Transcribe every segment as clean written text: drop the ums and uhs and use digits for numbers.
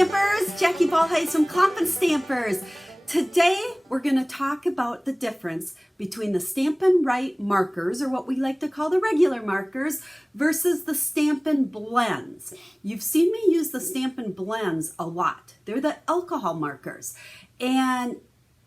Stampers, Jackie Bolhuis from Klompen Stampers. Today we're going to talk about the difference between the Stampin Write Markers, or what we like to call the regular markers, versus the Stampin Blends. You've seen me use the Stampin Blends a lot. They're the alcohol markers, and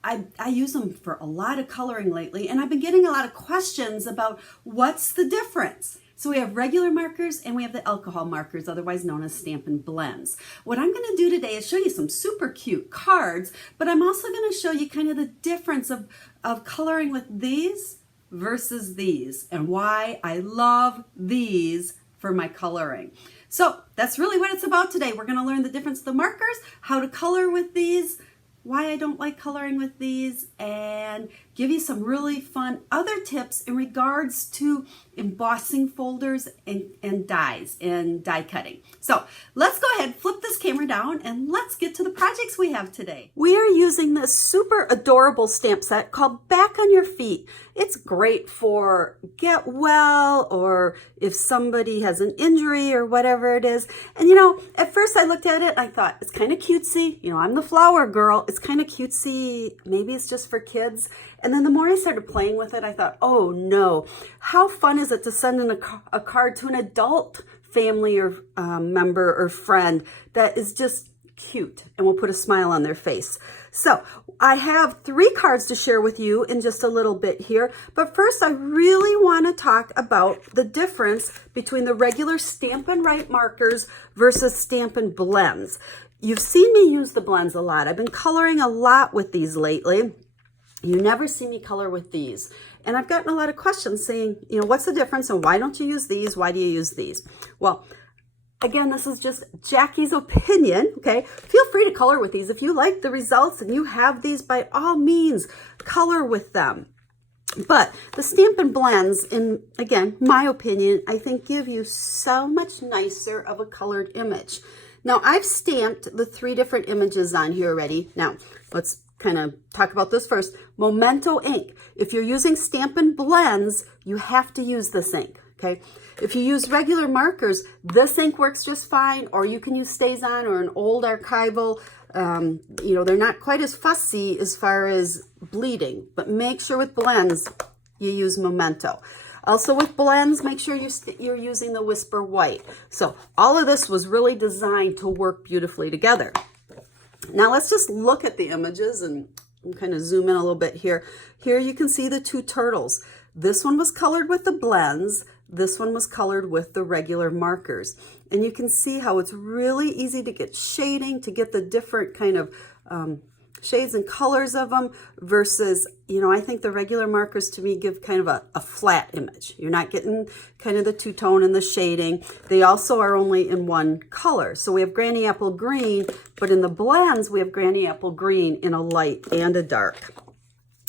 I use them for a lot of coloring lately, and I've been getting a lot of questions about what's the difference. So we have regular markers and we have the alcohol markers, otherwise known as Stampin Blends. What I'm going to do today is show you some super cute cards, but I'm also going to show you kind of the difference of coloring with these versus these, and why I love these for my coloring. So that's really what it's about today. We're going to learn the difference of the markers, how to color with these, why I don't like coloring with these, and give you some really fun other tips in regards to embossing folders and dies and die cutting. So let's go ahead, flip this camera down, and let's get to the projects we have today. We are using this super adorable stamp set called Back on Your Feet. It's great for get well, or if somebody has an injury or whatever it is. And you know, at first I looked at it, I thought it's kind of cutesy. You know, I'm the flower girl. It's kind of cutesy. Maybe it's just for kids. And then the more I started playing with it, I thought, oh no, how fun is it to send in a card to an adult family or member or friend that is just cute and will put a smile on their face. So I have 3 cards to share with you in just a little bit here. But first, I really want to talk about the difference between the regular Stampin Write markers versus Stampin Blends. You've seen me use the blends a lot. I've been coloring a lot with these lately. You never see me color with these. And I've gotten a lot of questions saying, you know, what's the difference and why don't you use these? Why do you use these? Well, again, this is just Jackie's opinion, okay? Feel free to color with these. If you like the results and you have these, by all means, color with them. But the Stampin Blends, in, again, my opinion, I think give you so much nicer of a colored image. Now, I've stamped the 3 different images on here already. Now, let's kind of talk about this first. Memento ink. If you're using Stampin Blends, you have to use this ink, okay? If you use regular markers, this ink works just fine, or you can use StazOn or an old archival. You know, they're not quite as fussy as far as bleeding, but make sure with blends you use Memento. Also with blends, make sure you're using the Whisper White. So all of this was really designed to work beautifully together. Now let's just look at the images and kind of zoom in a little bit here. Here you can see the 2 turtles. This one was colored with the blends. This one was colored with the regular markers. And you can see how it's really easy to get shading, to get the different kind of shades and colors of them versus, you know, I think the regular markers to me give kind of a flat image. You're not getting kind of the two-tone and the shading. They also are only in one color. So we have Granny Apple Green, but in the blends, we have Granny Apple Green in a light and a dark.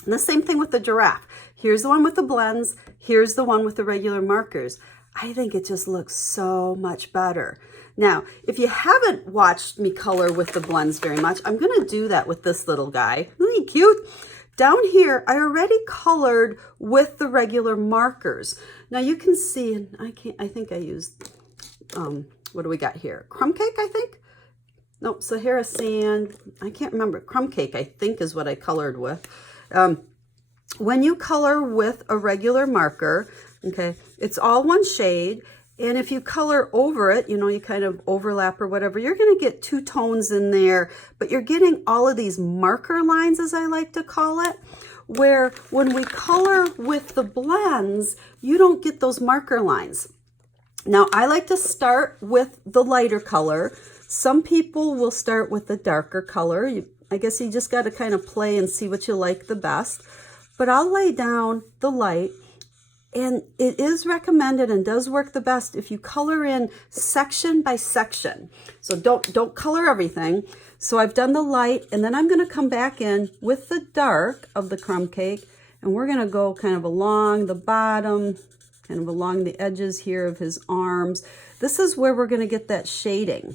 And the same thing with the giraffe. Here's the one with the blends. Here's the one with the regular markers. I think it just looks so much better. Now, if you haven't watched me color with the blends very much, I'm going to do that with this little guy. Isn't he cute? Down here, I already colored with the regular markers. Now you can see, and I think I used, what do we got here? Crumb cake, I think? Nope, Sahara Sand. I can't remember. Crumb cake, I think, is what I colored with. When you color with a regular marker, okay, it's all one shade. And if you color over it, you know, you kind of overlap or whatever, you're going to get 2 tones in there, but you're getting all of these marker lines, as I like to call it, where when we color with the blends, you don't get those marker lines. Now, I like to start with the lighter color. Some people will start with the darker color. I guess you just got to kind of play and see what you like the best. But I'll lay down the light. And it is recommended and does work the best if you color in section by section. So don't color everything. So I've done the light, and then I'm going to come back in with the dark of the crumb cake, and we're going to go kind of along the bottom, kind of along the edges here of his arms. This is where we're going to get that shading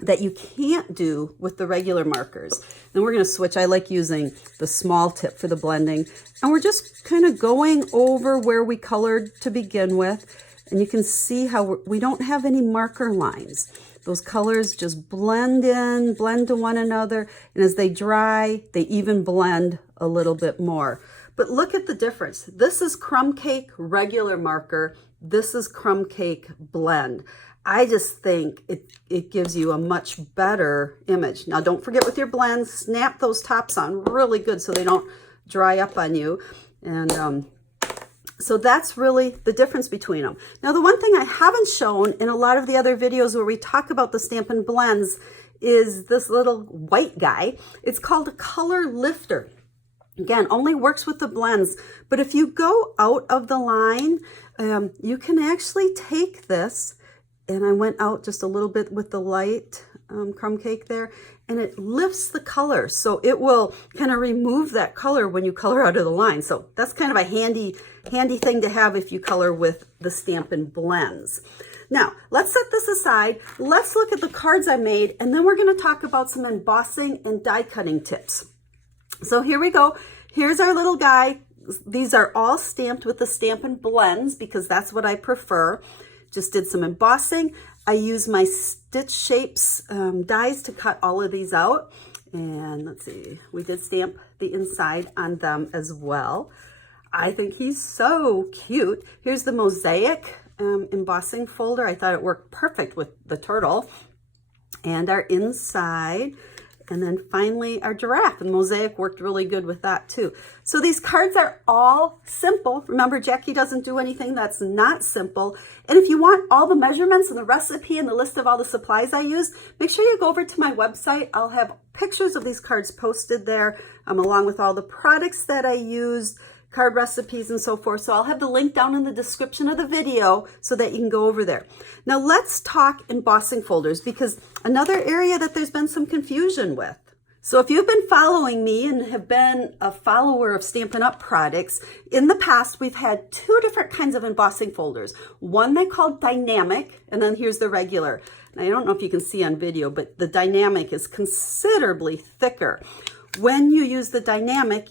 that you can't do with the regular markers. Then we're going to switch. I like using the small tip for the blending. And we're just kind of going over where we colored to begin with. And you can see how we don't have any marker lines. those colors just blend in, blend to one another, and as they dry, they even blend a little bit more. But look at the difference. This is Crumb Cake regular marker. This is Crumb Cake blend. I just think it gives you a much better image. Now, don't forget with your blends, snap those tops on really good so they don't dry up on you. And so that's really the difference between them. Now, the one thing I haven't shown in a lot of the other videos where we talk about the Stampin' Blends is this little white guy. It's called a color lifter. Again, only works with the blends, but if you go out of the line, you can actually take this, and I went out just a little bit with the light crumb cake there, and it lifts the color. So it will kind of remove that color when you color out of the line. So that's kind of a handy thing to have if you color with the Stampin' Blends. Now, let's set this aside. Let's look at the cards I made, and then we're going to talk about some embossing and die cutting tips. So here we go. Here's our little guy. These are all stamped with the Stampin' Blends because that's what I prefer. Just did some embossing. I use my Stitch Shapes dies to cut all of these out. And let's see, we did stamp the inside on them as well. I think he's so cute. Here's the mosaic embossing folder. I thought it worked perfect with the turtle. And our inside. And then finally our giraffe, and mosaic worked really good with that too. So these cards are all simple. Remember, Jackie doesn't do anything that's not simple. And if you want all the measurements and the recipe and the list of all the supplies I use, make sure you go over to my website. I'll have pictures of these cards posted there, along with all the products that I used, card recipes and so forth. So I'll have the link down in the description of the video so that you can go over there. Now let's talk embossing folders, because another area that there's been some confusion with. So if you've been following me and have been a follower of Stampin' Up! Products, in the past we've had two different kinds of embossing folders. One they called dynamic, and then here's the regular. Now, I don't know if you can see on video, but the dynamic is considerably thicker. When you use the dynamic,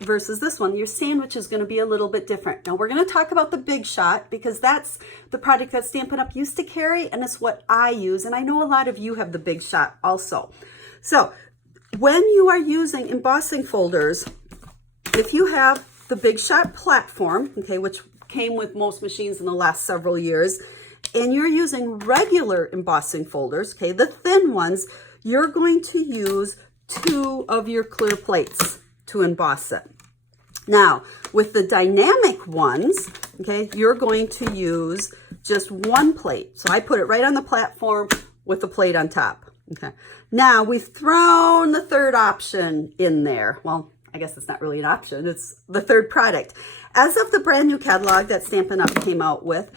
versus this one, your sandwich is going to be a little bit different. Now we're going to talk about the Big Shot because that's the product that Stampin' Up! Used to carry, and it's what I use, and I know a lot of you have the Big Shot also. So when you are using embossing folders, if you have the Big Shot platform, okay, which came with most machines in the last several years, and you're using regular embossing folders, okay, the thin ones, you're going to use 2 of your clear plates to emboss it. Now, with the dynamic ones, okay, you're going to use just 1 plate. So I put it right on the platform with the plate on top. Okay. Now we've thrown the third option in there. Well, I guess it's not really an option. It's the third product. As of the brand new catalog that Stampin' Up! Came out with,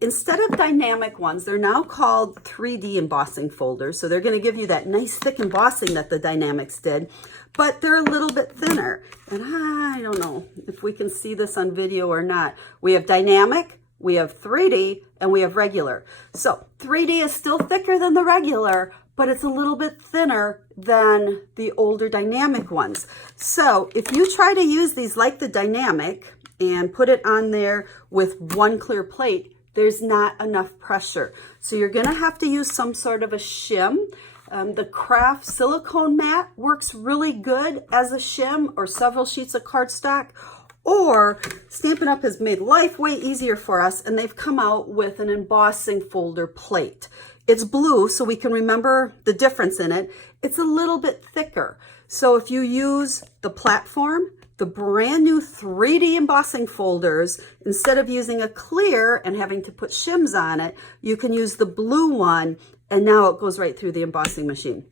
instead of dynamic ones, they're now called 3D embossing folders. So they're going to give you that nice thick embossing that the dynamics did, but they're a little bit thinner. And I don't know if we can see this on video or not. We have dynamic, we have 3D, and we have regular. So 3D is still thicker than the regular, but it's a little bit thinner than the older dynamic ones. So if you try to use these like the dynamic and put it on there with 1 clear plate, there's not enough pressure. So you're gonna have to use some sort of a shim. The craft silicone mat works really good as a shim, or several sheets of cardstock. Or Stampin' Up! Has made life way easier for us, and they've come out with an embossing folder plate. It's blue, so we can remember the difference in it. It's a little bit thicker. So if you use the platform, the brand new 3D embossing folders, instead of using a clear and having to put shims on it, you can use the blue one, and now it goes right through the embossing machine.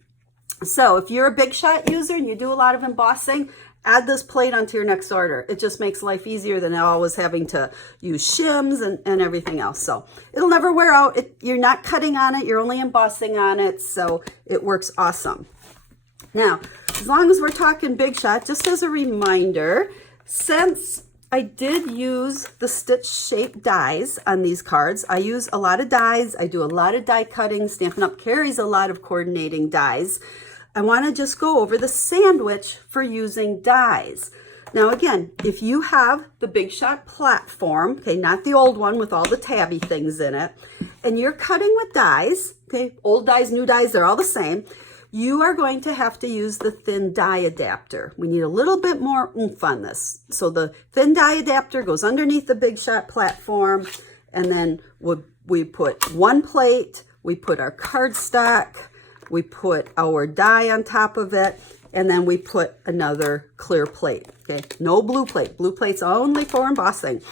So if you're a Big Shot user and you do a lot of embossing, add this plate onto your next order. It just makes life easier than always having to use shims and everything else. So it'll never wear out. You're not cutting on it, you're only embossing on it, so it works awesome. Now, as long as we're talking Big Shot, just as a reminder, since I did use the Stitch Shape dies on these cards, I use a lot of dies, I do a lot of die cutting, Stampin' Up! Carries a lot of coordinating dies. I want to just go over the sandwich for using dies. Now again, if you have the Big Shot platform, okay, not the old one with all the tabby things in it, and you're cutting with dies, okay, old dies, new dies, they're all the same, you are going to have to use the thin die adapter. We need a little bit more oomph on this. So the thin die adapter goes underneath the Big Shot platform, and then we put one plate, we put our cardstock, we put our die on top of it, and then we put another clear plate, okay? No blue plate. Blue plate's only for embossing.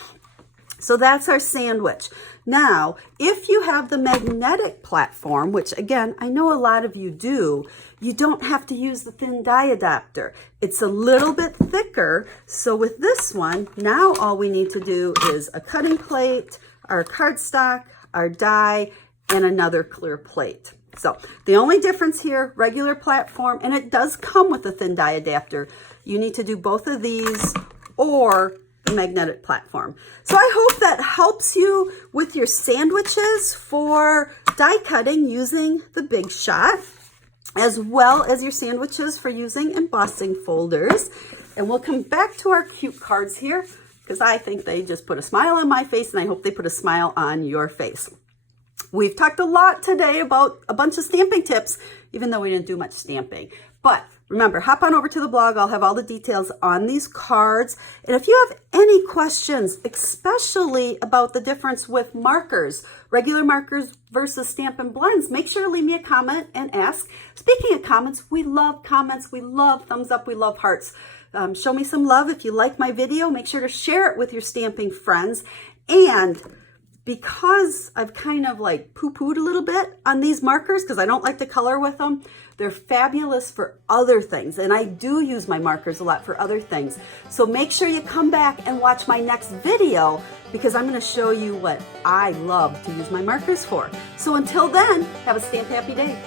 So that's our sandwich. Now, if you have the magnetic platform, which again, I know a lot of you do, you don't have to use the thin die adapter. It's a little bit thicker. So with this one, now all we need to do is a cutting plate, our cardstock, our die, and another clear plate. So the only difference here, regular platform, and it does come with a thin die adapter. You need to do both of these or the magnetic platform. So I hope that helps you with your sandwiches for die cutting using the Big Shot, as well as your sandwiches for using embossing folders. And we'll come back to our cute cards here because I think they just put a smile on my face, and I hope they put a smile on your face. We've talked a lot today about a bunch of stamping tips, even though we didn't do much stamping. But remember, hop on over to the blog. I'll have all the details on these cards. And if you have any questions, especially about the difference with markers, regular markers versus Stampin Blends, make sure to leave me a comment and ask. Speaking of comments, we love comments. We love thumbs up. We love hearts. Show me some love. If you like my video, make sure to share it with your stamping friends. And because I've kind of like poo-pooed a little bit on these markers because I don't like to color with them, they're fabulous for other things. And I do use my markers a lot for other things. So make sure you come back and watch my next video because I'm going to show you what I love to use my markers for. So until then, have a stamp happy day.